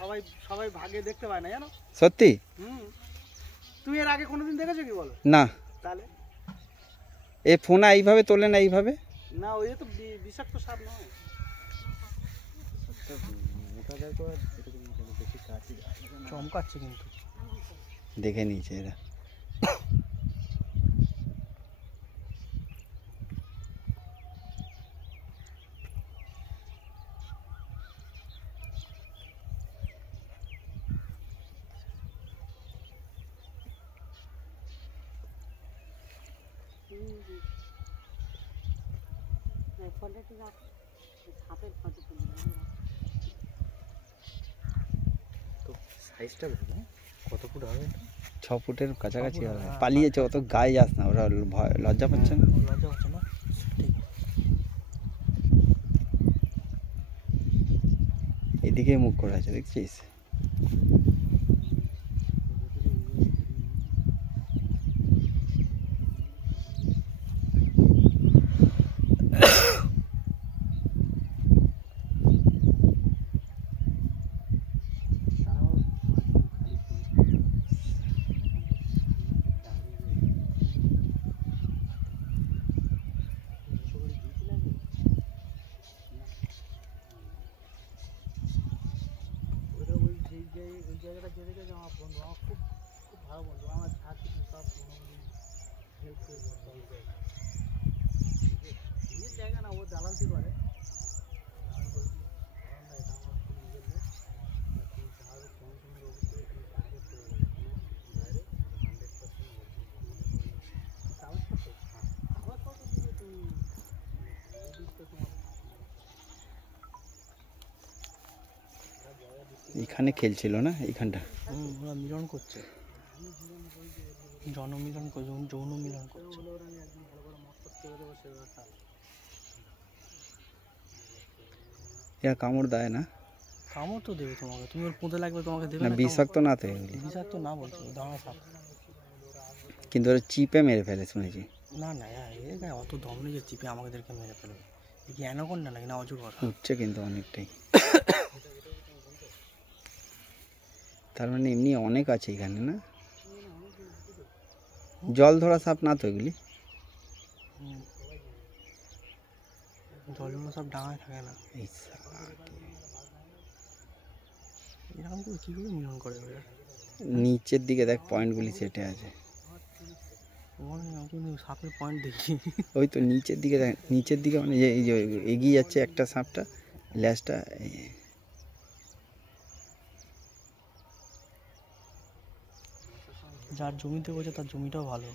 সবাই সবাই ভাগে দেখতে পায় না জানো। সত্যি? তুমি এর আগে কোনোদিন দেখেছো কি বলো? না। তাহলে এ ফোনা এইভাবে তোলে না এইভাবে? না, ওই তো বিষাক্ত সাপ নয়। চমকাচ্ছে কিন্তু। দেখে নিয়েছে এরা। সাইজটা কত ফুট হবে? 6 ফুটের কাছাকাছি হবে। পালিয়েছে, অত গায়ে যাস না, ওরা ভয় লজ্জা পাচ্ছে না। লজ্জা পাচ্ছে না, ঠিক। এদিকে মুখ করে আছে, দেখছিস? ওই জায়গাটা যে দেখেছে আমার বন্ধু, আমার খুব খুব ভালো বন্ধু, আমার যা কিছু সব হেল্প করে নিজের জায়গা না, ও দালালতি করে। এখানে খেলছিল না এইখানটা? ওরা মিলন করছে, জনমিলন করছে, যৌন মিলন করছে। এরা কামড় দেয় না? কামড় তো দেবে তোমাকে, তুমি ওর পুঁতে লাগবে, তোমাকে দেবে না না। বিষাক্ত না তো এগুলি? বিষাক্ত না বলছো, দানা সাপ। কিন্তু ওরা চিপে মেরে ফেলে শুনেছি। না না, এ গায়ে অত দম নেই যে চিপে আমাদেরকে মেরে ফেলবে। কি অ্যানাকোন্ডা নাকি না অজগর? উঠছে কিন্তু অনেকটাই। তার মানে এমনি অনেক আছে এখানে না? জল ধরা সাপ না তো এগুলি? জলগুলো সব ডাঙায় থাকে না। এরকম করে কী করে মিলন করে ওরা? নিচের দিকে দেখ পয়েন্টগুলি সেটে আছে। কিন্তু সাপের পয়েন্ট দেখি। ওই তো নিচের দিকে দেখ, নিচের দিকে মানে এই যে এগিয়ে যাচ্ছে একটা সাপটা, ল্যাজটা। যার জমিতে বসে তার জমিটাও ভালো।